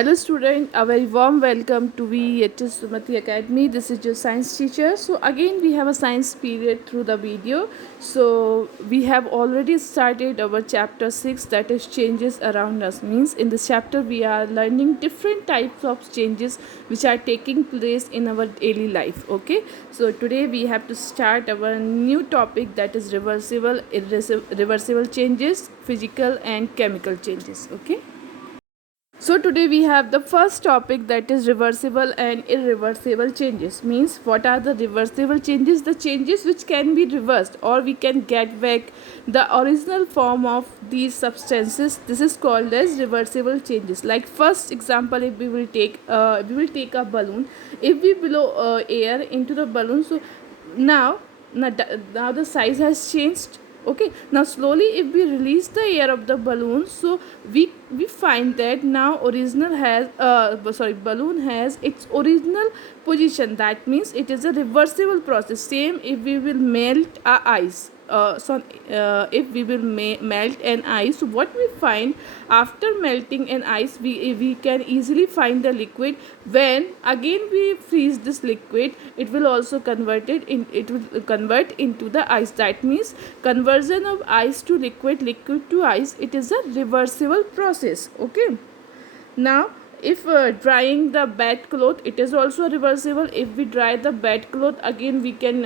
Hello student, a very warm welcome to VHS Sumati Academy. This is your science teacher. So again we have a science period through the video. So we have already started our chapter 6, that is changes around us. Means in this chapter we are learning different types of changes which are taking place in our daily life. Okay, so today we have to start our new topic, that is reversible changes, physical and chemical changes. Okay, so today we have the first topic, that is reversible and irreversible changes. Means what are the reversible changes? The changes which can be reversed or we can get back the original form of these substances. This is called as reversible changes. Like first example, if we will take a balloon. If we blow air into the balloon, so now now the size has changed. Okay, now slowly if we release the air of the balloon, so we find that now original has balloon has its original position. That means it is a reversible process. Same if we will melt a ice, if we will melt an ice, so what we find after melting an ice, we can easily find the liquid. When again we freeze this liquid, it will also it will convert into the ice. That means conversion of ice to liquid to ice, it is a reversible process. Okay, now if drying the bed cloth, it is also reversible. If we dry the bed cloth, again we can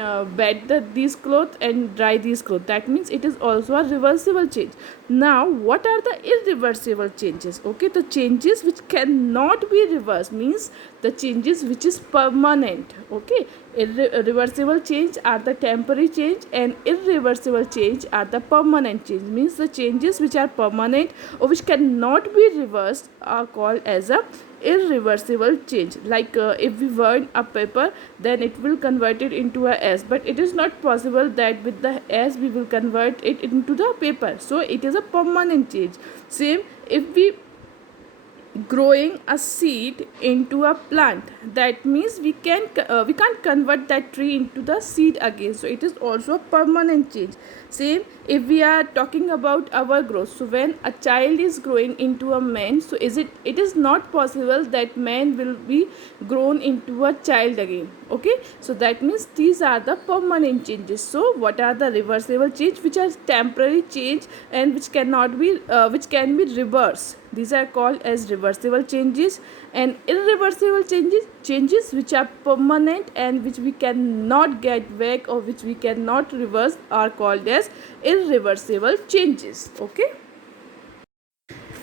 these cloth and dry these cloth. That means it is also a reversible change. Now what are the irreversible changes? Okay, the changes which cannot be reversed, means the changes which is permanent. Okay, irreversible change are the temporary change and irreversible change are the permanent change. Means the changes which are permanent or which cannot be reversed are called as a irreversible change. Like if we burn a paper, then it will convert it into a s, but it is not possible that with the s we will convert it into the paper. So it is a permanent change. Same if we growing a seed into a plant, that means we can't convert that tree into the seed again, so it is also a permanent change. Same if we are talking about our growth, so when a child is growing into a man, so it is not possible that man will be grown into a child again. Okay, so that means these are the permanent changes. So what are the reversible change? Which are temporary change and which cannot be which can be reversed. These are called as reversible changes. And irreversible changes which are permanent and which we cannot get back or which we cannot reverse are called as irreversible changes. Okay,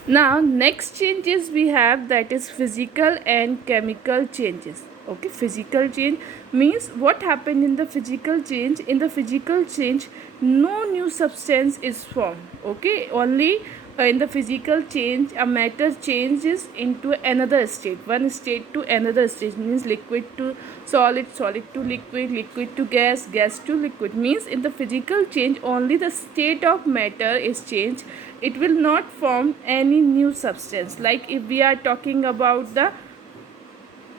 now next changes we have, that is physical and chemical changes. Okay, physical change means what happened in the physical change. In the physical change, no new substance is formed. Okay, only in the physical change a matter changes into another state, one state to another state. Means liquid to solid, solid to liquid, liquid to gas, gas to liquid. Means in the physical change only the state of matter is changed. It will not form any new substance. Like if we are talking about the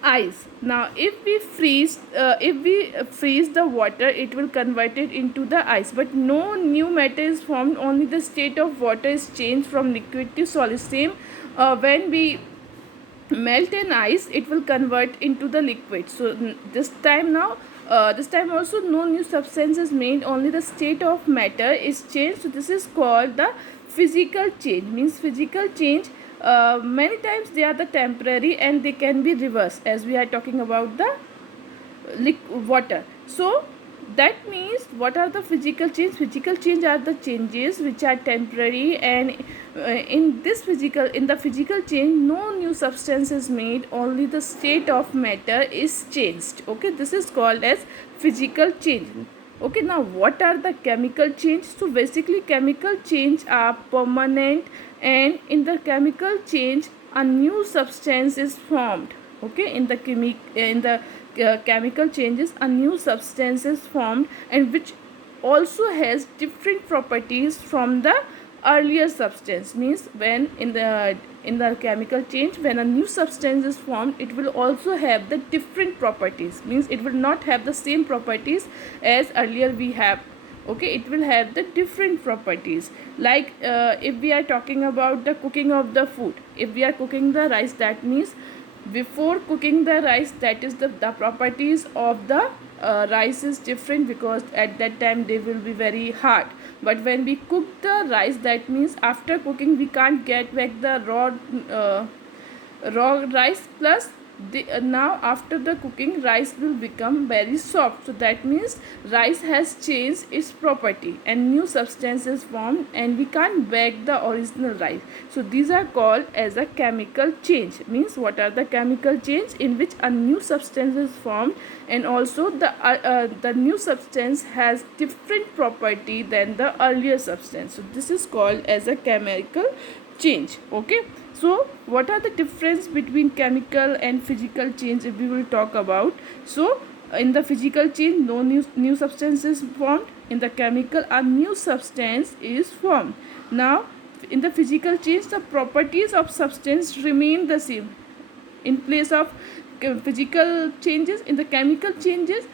ice, now if we freeze the water, it will convert it into the ice, but no new matter is formed, only the state of water is changed from liquid to solid. Same when we melt an ice, it will convert into the liquid. So this time also no new substance is made, only the state of matter is changed. So this is called the physical change. Means physical change, many times they are the temporary and they can be reversed, as we are talking about the water. So that means what are the physical change? Physical change are the changes which are temporary, and in the physical change no new substance is made, only the state of matter is changed. Okay, this is called as physical change. Okay, now what are the chemical change? So basically chemical change are permanent, and in the chemical change a new substance is formed. Okay, in the chemical changes a new substance is formed, and which also has different properties from the earlier substance. Means when in the chemical change, when a new substance is formed, it will also have the different properties. Means it will not have the same properties as earlier we have Okay, it will have the different properties. Like if we are talking about the cooking of the food, if we are cooking the rice, that means before cooking the rice, that is the properties of the rice is different, because at that time they will be very hard. But when we cook the rice, that means after cooking we can't get back the uh, raw rice. Plus now after the cooking, rice will become very soft, so that means rice has changed its property and new substance is formed, and we can't bake the original rice. So these are called as a chemical change. Means what are the chemical change? In which a new substance is formed, and also the new substance has different property than the earlier substance. So this is called as a chemical change. Okay, so what are the difference between chemical and physical change, if we will talk about? So in the physical change, no new substance is formed. In the chemical, a new substance is formed. Now in the physical change, the properties of substance remain the same. In place of physical changes, in the chemical changes,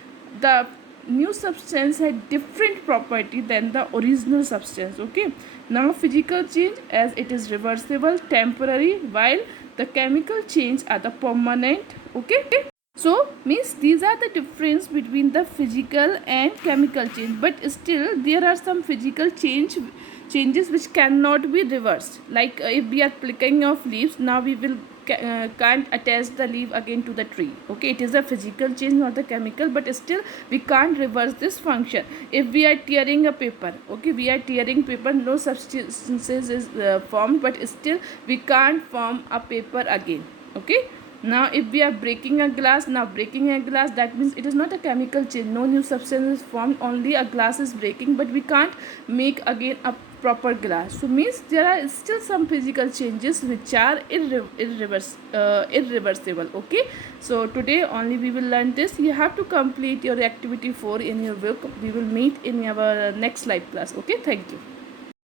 the new substance had different property than the original substance. Okay, now physical change, as it is reversible, temporary, while the chemical change are the permanent. Okay, so means these are the difference between the physical and chemical change. But still there are some physical changes which cannot be reversed. Like if we are plucking off leaves, now we will can't attach the leaf again to the tree. Okay, it is a physical change, not the chemical, but still we can't reverse this function. If we are tearing a paper, okay, we are tearing paper, no substances is formed, but still we can't form a paper again. Okay, now if we are breaking a glass, now breaking a glass, that means it is not a chemical change, no new substance is formed, only a glass is breaking, but we can't make again a proper glass. So means there are still some physical changes which are irreversible. Okay, so today only we will learn this. You have to complete your activity 4 in your book. We will meet in our next live class. Okay, thank you.